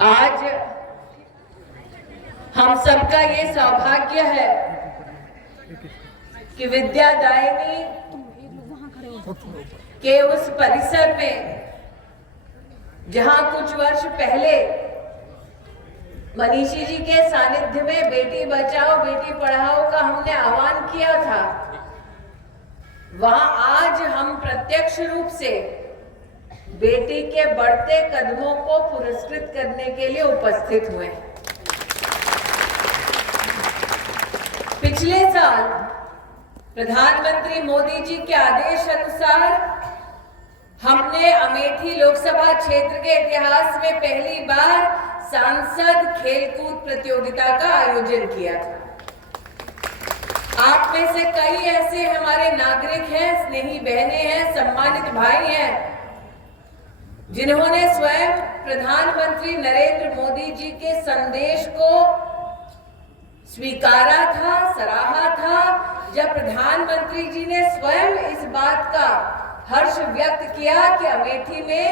आज हम सबका ये सौभाग्य है कि विद्यादायिनी के उस परिसर में जहां कुछ वर्ष पहले मनीषी जी के सानिध्य में बेटी बचाओ बेटी पढ़ाओ का हमने आह्वान किया था, वहां आज हम प्रत्यक्ष रूप से बेटी के बढ़ते कदमों को पुरस्कृत करने के लिए उपस्थित हुए हैं। पिछले साल प्रधानमंत्री मोदी जी के आदेश अनुसार हमने अमेठी लोकसभा क्षेत्र के इतिहास में पहली बार सांसद खेलकूद प्रतियोगिता का आयोजन किया था। आप में से कई ऐसे हमारे नागरिक हैं, स्नेही बहनें हैं, सम्मानित भाई हैं जिन्होंने स्वयं प्रधानमंत्री नरेंद्र मोदी जी के संदेश को स्वीकारा था, सराहा था। जब प्रधानमंत्री जी ने स्वयं इस बात का हर्ष व्यक्त किया कि अमेठी में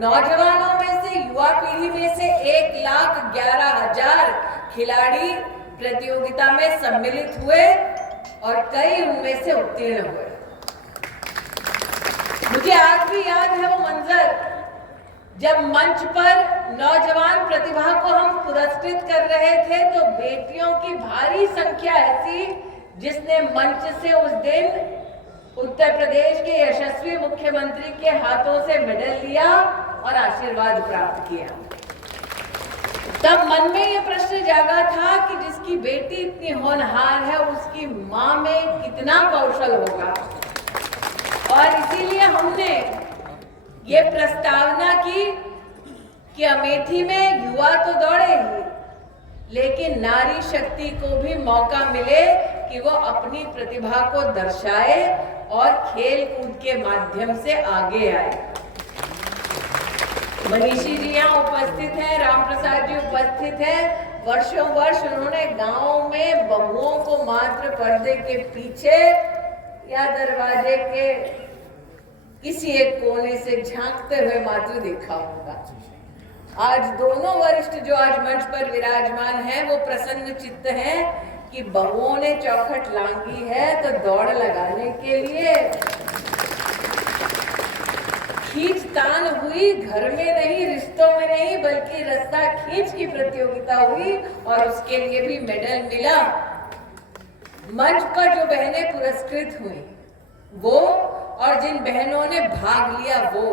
नौजवानों में से, युवा पीढ़ी में से 1,11,000 खिलाड़ी प्रतियोगिता में सम्मिलित हुए और कई उनमें से उत्तीर्ण हुए। मुझे आज भी याद है वो मंजर जब मंच पर नौजवान प्रतिभा को हम पुरस्कृत कर रहे थे तो बेटियों की भारी संख्या ऐसी जिसने मंच से उस दिन उत्तर प्रदेश के यशस्वी मुख्यमंत्री के हाथों से मेडल लिया और आशीर्वाद प्राप्त किया। तब मन में ये प्रश्न जागा था कि जिसकी बेटी इतनी होनहार है उसकी मां में कितना कौशल होगा, और इसीलिए हमने ये प्रस्तावना की कि अमेठी में युवा तो दौड़े ही, लेकिन नारी शक्ति को भी मौका मिले कि वो अपनी प्रतिभा को दर्शाए और खेल कूद के माध्यम से आगे आए। मनीषी जी यहाँ उपस्थित हैं, राम प्रसाद जी उपस्थित हैं। वर्षों वर्ष उन्होंने गांव में बहुओं को मात्र पर्दे के पीछे या दरवाजे के किसी एक कोने से झांकते हुए मात्र देखा होगा। आज दोनों वरिष्ठ जो आज मंच पर विराजमान हैं वो प्रसन्न चित्त हैं कि बहुओं ने चौखट लांगी है तो दौड़ लगाने के लिए खींचतान हुई, घर में नहीं, रिश्तों में नहीं, बल्कि रास्ता खींच की प्रतियोगिता हुई और उसके लिए भी मेडल मिला। मंच पर जो बहनें पुरस्कृत हुई वो और जिन बहनों ने भाग लिया वो,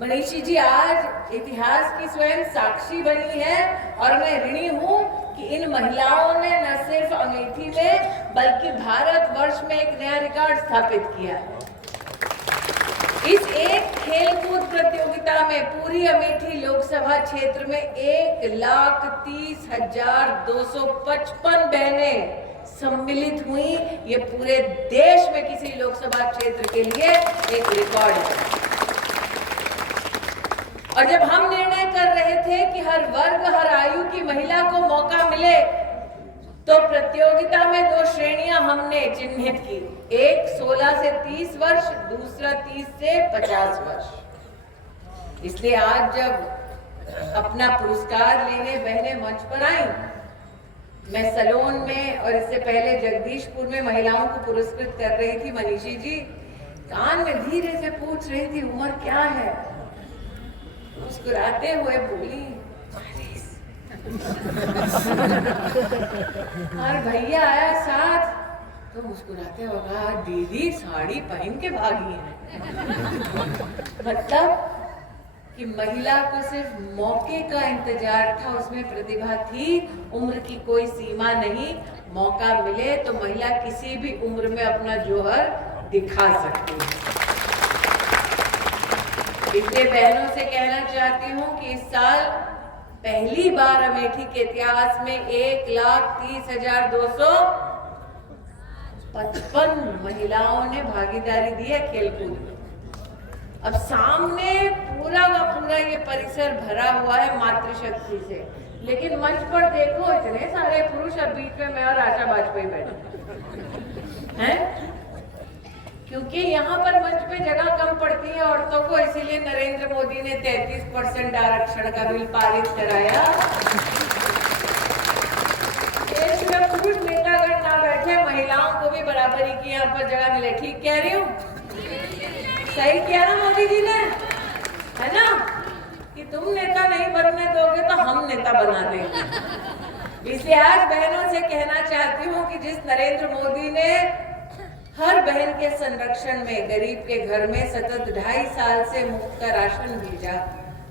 मनीषी जी आज इतिहास की स्वयं साक्षी बनी है और मैं ऋणी हूं कि इन महिलाओं ने न सिर्फ अमेठी में बल्कि भारतवर्ष में एक नया रिकॉर्ड स्थापित किया है। इस एक खेलकूद प्रतियोगिता में पूरी अमेठी लोकसभा क्षेत्र में 1,30,255 बहनें सम्मिलित हुई। ये पूरे देश में किसी लोकसभा क्षेत्र के लिए एक रिकॉर्ड है। और जब हम निर्णय कर रहे थे कि हर वर्ग, हर आयु की महिला को मौका मिले, तो प्रतियोगिता में 2 श्रेणियां हमने चिन्हित की। एक 16 से 30 वर्ष, दूसरा 30 से 50 वर्ष। इसलिए आज जब अपना पुरस्कार लेने बहनें मंच पर आई, मैं सलोन में और इससे पहले जगदीशपुर में महिलाओं को पुरस्कृत कर रही थी। मनीषी जी कान में धीरे से पूछ रही थी उम्र क्या है, मुस्कुराते हुए बोली 40। और भैया आया साथ तो मुस्कुराते हुए कहा दीदी साड़ी पहन के भागी है। मतलब कि महिला को सिर्फ मौके का इंतजार था, उसमें प्रतिभा थी, उम्र की कोई सीमा नहीं। मौका मिले तो महिला किसी भी उम्र में अपना जौहर दिखा सकती है। इसलिए बहनों से कहना चाहती हूँ कि इस साल पहली बार अमेठी के इतिहास में 1,30,255 महिलाओं ने भागीदारी दी है खेलकूद में। अब सामने पूरा का पूरा ये परिसर भरा हुआ है मातृशक्ति से, लेकिन मंच पर देखो इतने सारे पुरुष, अब बीच में मैं और आशा वाजपेयी बैठे हैं। क्योंकि यहाँ पर मंच पे जगह कम पड़ती है औरतों को, इसीलिए नरेंद्र मोदी ने 33% आरक्षण का बिल पारित कराया। देश में पुरुष नेतागण ना बैठे, महिलाओं को भी बराबरी की यहाँ पर जगह मिले। ठीक कह रही हूँ? सही किया ना मोदी जी ने, है ना? कि तुम नेता नहीं बनने दोगे तो हम नेता बना देंगे। इसलिए आज बहनों से कहना चाहती हूँ कि जिस नरेंद्र मोदी ने हर बहन के संरक्षण में, गरीब के घर में सतत 2.5 साल से मुफ्त का राशन भेजा,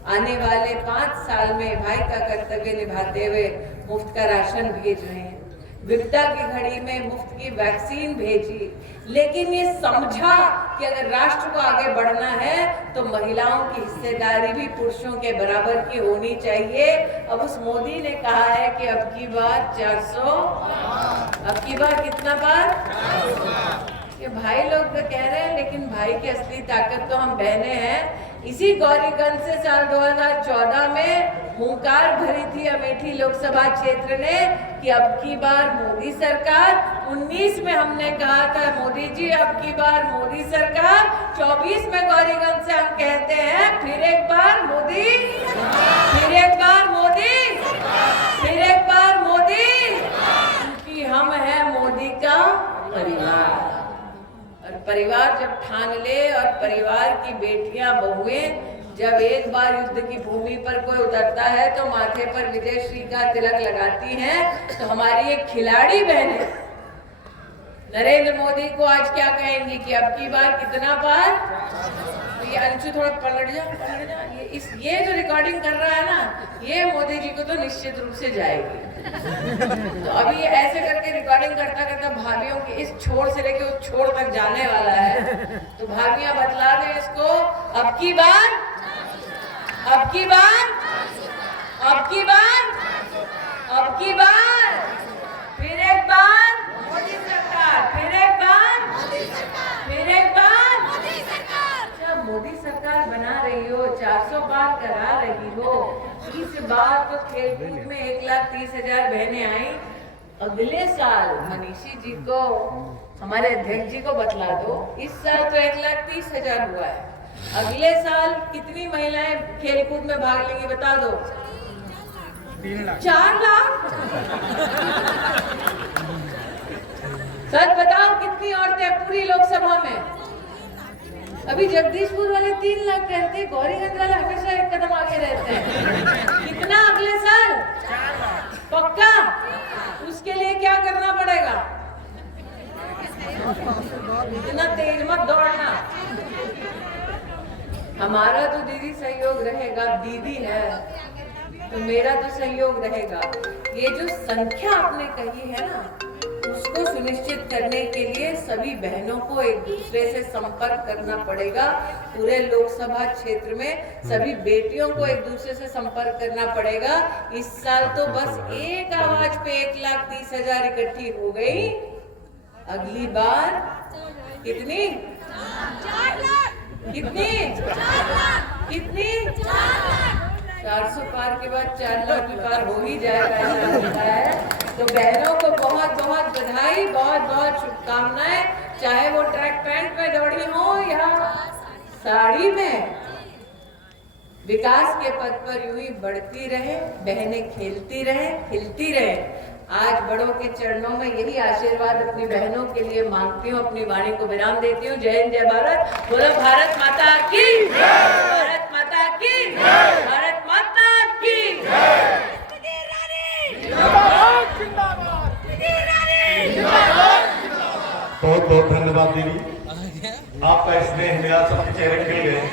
आने वाले 5 साल में भाई का कर्तव्य निभाते हुए मुफ्त का राशन भेज रहे हैं, विपदा की घड़ी में मुफ्त की वैक्सीन भेजी, लेकिन ये समझा कि अगर राष्ट्र को आगे बढ़ना है तो महिलाओं की हिस्सेदारी भी पुरुषों के बराबर की होनी चाहिए। अब उस मोदी ने कहा है कि अब की बार 400, अब की बार कितना बार? ये भाई लोग तो कह रहे हैं, लेकिन भाई की असली ताकत तो हम बहनें हैं। इसी गौरीगंज से साल 2014 में हुंकार भरी थी अमेठी लोकसभा क्षेत्र ने कि अब की बार मोदी सरकार। 19 में हमने कहा था मोदी जी अब की बार मोदी सरकार। 24 में गौरीगंज से हम कहते हैं फिर एक बार मोदी, फिर एक बार मोदी, फिर एक बार मोदी, क्योंकि हम हैं मोदी का परिवार। और परिवार जब ठान ले और परिवार की बेटियां बहुएं जब एक बार युद्ध की भूमि पर कोई उतरता है तो माथे पर विजयश्री का तिलक लगाती हैं, तो हमारी एक खिलाड़ी बहनें नरेंद्र मोदी को आज क्या कहेंगी कि अब की बार कितना बार? तो ये अंशु थोड़ा पलट जा। ये जो रिकॉर्डिंग कर रहा है ना, ये मोदी जी को तो निश्चित रूप से जाएगी। तो अभी ये ऐसे करके रिकॉर्डिंग करता करता भाभियों के इस छोर से लेके उस छोर तक जाने वाला है। तो भाभियां बतला दें इसको, अब की बार, अब की बार, अब की बार, अब की बार, फिर एक बार मोदी सरकार, फिर एक बार मोदी सरकार, फिर एक बार मोदी सरकार। जब मोदी सरकार बना रही हो, 400 पार करा रही हो, इस बार तो खेलकूद में 1,30,000 बहनें आई। अगले साल मनीषी जी को, हमारे अध्यक्ष जी को बतला दो, इस साल तो 1,30,000 हुआ है, अगले साल कितनी महिलाएं खेलकूद में भाग लेंगी बता दो? 4 लाख। सच बताओ कितनी औरतें पूरी लोकसभा में? अभी जगदीशपुर वाले 3 लाख कहते हैं, गौरीगंज वाले हमेशा एक कदम आगे रहते हैं। कितना अगले साल? पक्का? उसके लिए क्या करना पड़ेगा? इतना तेज मत दौड़ना। हमारा तो दीदी सहयोग रहेगा, दीदी है तो मेरा तो सहयोग रहेगा। ये जो संख्या आपने कही है ना, उसको सुनिश्चित करने के लिए सभी बहनों को एक दूसरे से संपर्क करना पड़ेगा। पूरे लोकसभा क्षेत्र में सभी बेटियों को एक दूसरे से संपर्क करना पड़ेगा। इस साल तो बस एक आवाज पे 1,30,000 इकट्ठी हो गई। अगली बार कितनी? 4 लाख। कितनी? 4 लाख। कितनी? 4 लाख। 400 पार के बाद 4 लाख की पार हो ही जाएगा, ऐसा लगता है। तो बहनों को बहुत बहुत बधाई, बहुत बहुत शुभकामनाएं। चाहे वो ट्रैक पैंट में दौड़ी हो या साड़ी में, विकास के पथ पर यूं ही बढ़ती रहे, बहनें खेलती रहे, खिलती रहे। आज बड़ों के चरणों में यही आशीर्वाद अपनी बहनों के लिए मांगती हूँ, अपनी वाणी को विराम देती हूँ। जय हिंद, जय भारत। बोलो भारत माता की, भारत माता की, भारत माता की। बहुत बहुत धन्यवाद दीदी, आपका स्नेह मेरा सबके चेहरे खिल गए।